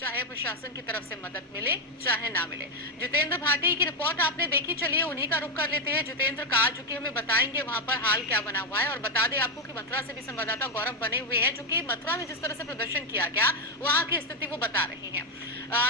चाहे प्रशासन की तरफ से मदद मिले चाहे ना मिले। जितेंद्र भाटी की रिपोर्ट आपने देखी, चलिए उन्हीं का रुख कर लेते हैं। जितेंद्र का जो कि हमें बताएंगे वहां पर हाल क्या बना हुआ है। और बता दें आपको कि मथुरा से भी संवाददाता गौरव बने हुए हैं, जो कि मथुरा में जिस तरह से प्रदर्शन किया गया वहां की स्थिति वो बता रहे हैं।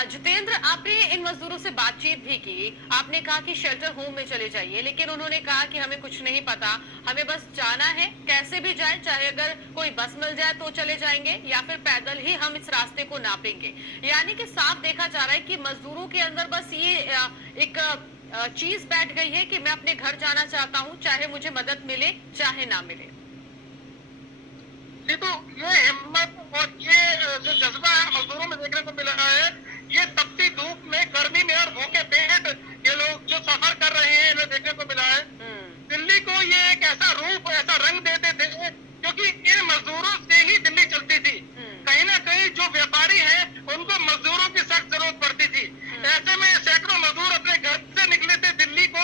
जितेंद्र, आपने इन मजदूरों से बातचीत भी की, आपने कहा कि शेल्टर होम में चले जाइए, लेकिन उन्होंने कहा कि हमें कुछ नहीं पता, हमें बस जाना है, कैसे भी जाए, चाहे अगर कोई बस मिल जाए तो चले जाएंगे या फिर पैदल ही हम इस रास्ते को नापेंगे। यानी कि साफ देखा जा रहा है कि मजदूरों के अंदर बस ये एक चीज बैठ गई है कि मैं अपने घर जाना चाहता हूं, चाहे मुझे मदद मिले चाहे ना मिले। ये तो ये हिम्मत और ये जो जज्बा मजदूरों में देखने को मिल रहा है, ये तपती धूप में, गर्मी में और भूखे पेट ये लोग जो सफर कर रहे हैं इन्हें देखने को मिला है। दिल्ली को ये एक ऐसा रूप, ऐसा रंग देते थे, क्योंकि इन मजदूरों से ही दिल्ली चलती थी। कहीं ना कहीं जो व्यापारी हैं उनको मजदूरों की सख्त जरूरत पड़ती थी। ऐसे में सैकड़ों मजदूर अपने घर से निकले थे दिल्ली को,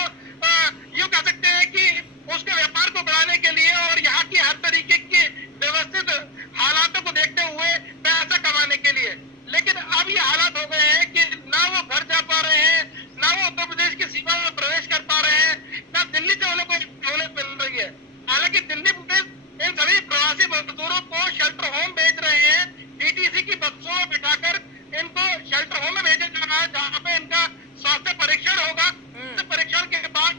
यूं कह सकते हैं कि उसके व्यापार को बढ़ाने के लिए और यहाँ की हर तरीके की व्यवस्थित हालातों को देखते हुए पैसा कमाने के लिए। लेकिन अब ये हालात हो गए हैं कि ना वो घर जा पा रहे हैं, ना वो उत्तर प्रदेश की सीमा में प्रवेश कर पा रहे हैं, ना दिल्ली से उन्हें कोई सहूलियत मिल रही है। हालांकि दिल्ली पुलिस इन सभी प्रवासी मजदूरों को शेल्टर होम भेज रहे हैं। डीटीसी की बसों में बिठाकर इनको शेल्टर होम में भेजा जा रहा है, जहाँ पे इनका स्वास्थ्य परीक्षण होगा। परीक्षण के बाद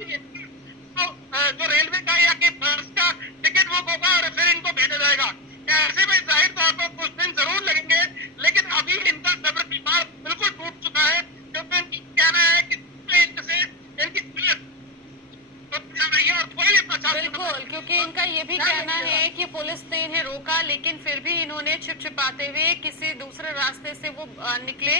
जो रेलवे का या कि बस का टिकट बुक होगा और फिर इनको भेजा जाएगा। ऐसे में जाहिर तौर पर कुछ दिन जरूर लगेंगे, लेकिन अभी इनका सब्र की बात बिल्कुल टूट चुका है, क्योंकि इनकी कहना है कि इनसे इनकी बिल्कुल, क्योंकि इनका ये भी कहना है कि पुलिस ने इन्हें रोका, लेकिन फिर भी इन्होंने छिपछिपाते हुए किसी दूसरे रास्ते से वो निकले।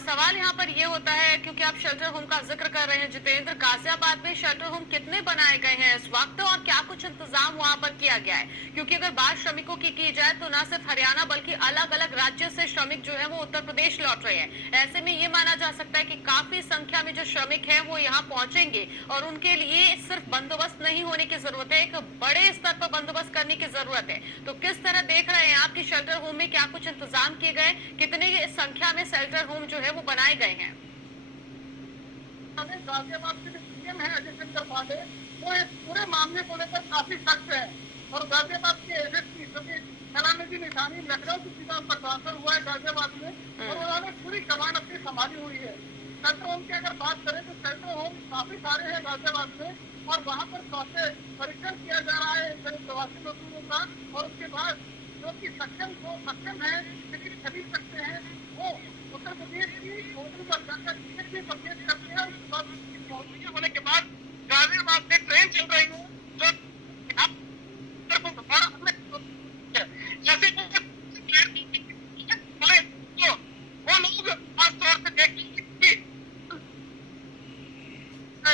सवाल यहाँ पर ये होता है, क्योंकि आप शेल्टर होम का जिक्र कर रहे हैं जितेंद्र, गाजियाबाद में शेल्टर होम कितने बनाए गए हैं इस वक्त और क्या कुछ इंतजाम वहाँ पर किया गया है? क्योंकि अगर बात श्रमिकों की जाए तो न सिर्फ हरियाणा बल्कि अलग अलग राज्य से श्रमिक जो है वो उत्तर प्रदेश लौट रहे हैं। ऐसे में ये माना जा सकता है कि काफी संख्या में जो श्रमिक है वो यहाँ पहुंचेंगे और उनके लिए सिर्फ बंदोबस्त नहीं होने की जरूरत है, एक बड़े स्तर पर बंदोबस्त करने की जरूरत है। तो किस तरह देख रहे हैं आपकी शेल्टर होम में क्या कुछ इंतजाम किए गए, कितने संख्या में शेल्टर होम जो है वो बनाए गए हैं? गाजियाबाद के जो सीएम है अजय सिंह पांडे, वो इस पूरे मामले को लेकर काफी सख्त है और गाजियाबाद के एसएसपी सलामी निशानी लखनऊ की सीमा पर ट्रांसफर हुआ है गाजियाबाद में और उन्होंने पूरी कमान अपनी संभाली हुई है। शेल्टर होम की अगर बात करें तो शेल्टर होम काफी सारे हैं गाजियाबाद में और वहाँ पर स्वास्थ्य परीक्षण किया जा रहा है प्रवासी मजदूरों का, और उसके बाद जो कि सक्षम है लेकिन खरीद सकते हैं वो उत्तर प्रदेश की होटल पर जाकर टिकट भी परचेज करते हैं। उसके बाद होने के बाद गाजियाबाद से ट्रेन चल रही है जो जैसे वो लोग खासतौर से देखते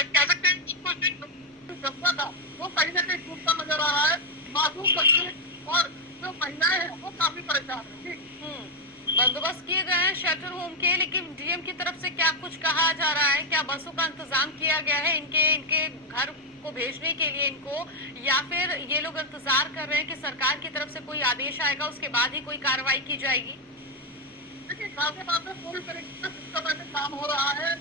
कह सकते हैं जज्बा था वो कहीं ना कहीं टूटता नजर आ रहा है। मासूम बच्चे और जो महिलाएं हैं वो काफी परेशान है। बंदोबस्त किए गए हैं शेल्टर होम के, लेकिन डीएम की तरफ से क्या कुछ कहा जा रहा है? क्या बसों का इंतजाम किया गया है इनके घर को भेजने के लिए इनको, या फिर ये लोग इंतजार कर रहे हैं कि सरकार की तरफ से कोई आदेश आएगा उसके बाद ही कोई कार्रवाई की जाएगी? देखिए, गाजियाबाद में पूरी तरीके से काम हो रहा है।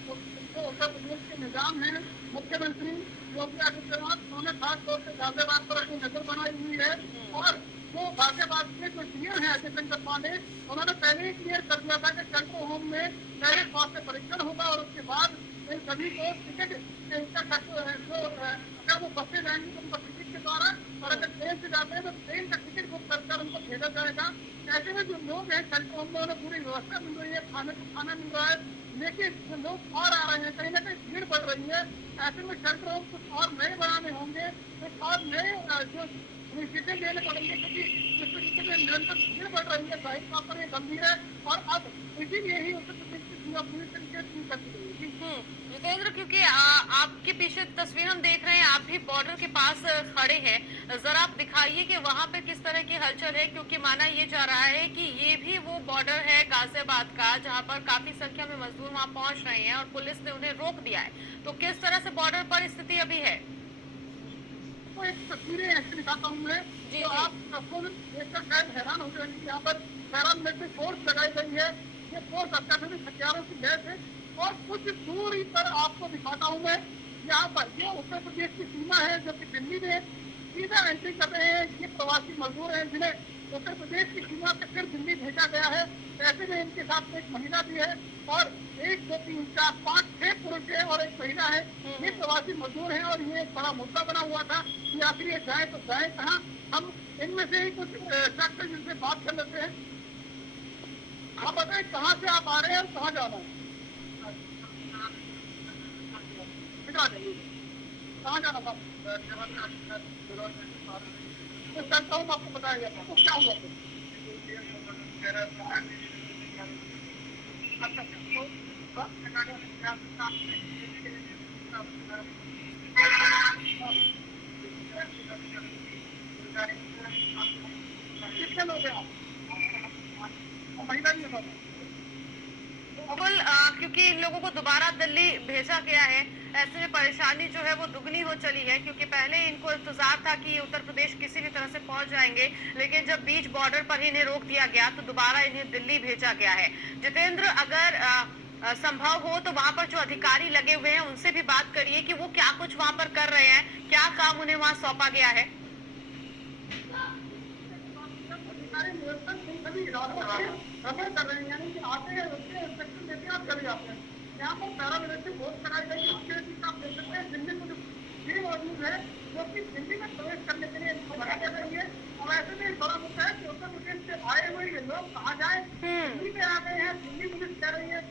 जो उत्तर प्रदेश के निजाम है, मुख्यमंत्री योगी आदित्यनाथ, उन्होंने खास तौर से गाजियाबाद पर अपनी नजर बनाई हुई है और वो गाजियाबाद के जो सीएम है अजय सिंह पांडे, उन्होंने पहले ही क्लियर कर दिया था कि शेल्टर होम में पहले स्वास्थ्य परीक्षण होगा और उसके बाद इन सभी को टिकट अगर वो बसें जाएंगी तो उनको टिकट के द्वारा, और अगर ट्रेन से जाते हैं तो ट्रेन का टिकट बुक कर उनको भेजा जाएगा। ऐसे में जो लोग हैं शेल्टर होम में उन्हें पूरी व्यवस्था मिल रही है, खाने को खाना मिल रहा है, लेकिन जो लोग और आ रहे हैं कहीं ना कहीं भीड़ बढ़ रही है। ऐसे में शेल्टर होम कुछ और नए बनाने होंगे, कुछ और नए जो इनिशिएटिव लेने पड़ेंगे, क्योंकि इस तरीके से निरंतर भीड़ बढ़ रही है, जाहिर तौर पर ये गंभीर है और अब इसीलिए ही उत्तर प्रदेश की सीमा पूरी तरीके से कर दी गई। जितेंद्र, क्योंकि आपके पीछे तस्वीर हम देख रहे हैं, आप भी बॉर्डर के पास खड़े हैं, जरा आप दिखाइए कि वहां पे किस तरह की हलचल है, क्योंकि माना ये जा रहा है कि ये भी वो बॉर्डर है गाजियाबाद का जहां पर काफी संख्या में मजदूर वहां पहुंच रहे हैं और पुलिस ने उन्हें रोक दिया है। तो किस तरह से बॉर्डर पर स्थिति अभी है? तो एक तस्वीरें ऐसे दिखाता हूँ मैं, तो आप सबको देखकर शायद हैरान हो जाएंगे। यहाँ पर पैरामिलिट्री फोर्स लगाई गई है ये 2 अत्याधुनिक हथियारों से लैस है। और कुछ दूरी पर आपको दिखाता हूँ मैं, यहाँ पर ये उत्तर प्रदेश की सीमा है जो कि दिल्ली में सीधा एंट्री कर रहे हैं। ये प्रवासी मजदूर हैं जिन्हें उत्तर प्रदेश की सीमा से फिर दिल्ली भेजा गया है। ऐसे में इनके साथ एक महिला भी है और 1, 2, 3, 4, 5, 6 पुरुष है और एक महिला है। ये प्रवासी मजदूर है और ये एक बड़ा मुद्दा बना हुआ था कि आखिर ये जाए तो जाए कहाँ। हम इनमें से ही कुछ शख्स हैं जिनसे बात कर लेते हैं। आप बताएं कहाँ से आप आ रहे हैं और कहाँ जाना है? कहाँ जाना था? मैं करता हूँ, आपको बताया गया तो क्या हुआ? कितने लोग हैं आप? महिला भी है। बिल्कुल, क्योंकि इन लोगों को दोबारा दिल्ली भेजा गया है, ऐसे में परेशानी जो है वो दुगनी हो चली है, क्योंकि पहले इनको इंतजार था कि ये उत्तर प्रदेश किसी भी तरह से पहुंच जाएंगे, लेकिन जब बीच बॉर्डर पर ही इन्हें रोक दिया गया तो दोबारा इन्हें दिल्ली भेजा गया है। जितेंद्र, अगर संभव हो तो वहां पर जो अधिकारी लगे हुए हैं उनसे भी बात करिए कि वो क्या कुछ वहां पर कर रहे हैं, क्या काम उन्हें वहां सौंपा गया है। खबर कर रहे हैं, यानी कि आते हैं उसके इंस्पेक्शन देते हैं और चले जाते हैं। यहाँ पर पैरामिलिट्री फोर्स कराई गई है। आप देख सकते हैं दिल्ली में ये मौजूद है जो कि दिल्ली में प्रवेश करने के लिए इनको मना कर रही है। और ऐसे में बड़ा मुद्दा है कि उत्तर प्रदेश से आए हुए ये लोग कहाँ जाए, दिल्ली में आ गए हैं, दिल्ली पुलिस कह रही है।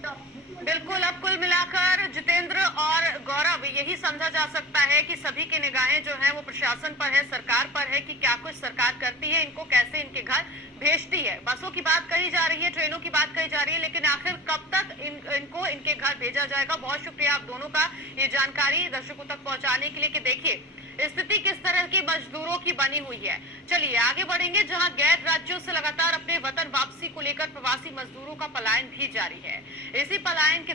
बिल्कुल, अब कुल मिलाकर जितेंद्र और गौरव यही समझा जा सकता है कि सभी की निगाहें जो है वो प्रशासन पर है, सरकार पर है कि क्या कुछ सरकार करती है, इनको कैसे इनके घर भेजती है। बसों की बात कही जा रही है, ट्रेनों की बात कही जा रही है, लेकिन आखिर कब तक इनको इनके घर भेजा जाएगा। बहुत शुक्रिया आप दोनों का ये जानकारी दर्शकों तक पहुंचाने के लिए कि देखिए स्थिति किस तरह की मजदूरों की बनी हुई है। चलिए आगे बढ़ेंगे, जहां गैर राज्यों से लगातार अपने वतन वापसी को लेकर प्रवासी मजदूरों का पलायन भी जारी है। इसी पलायन के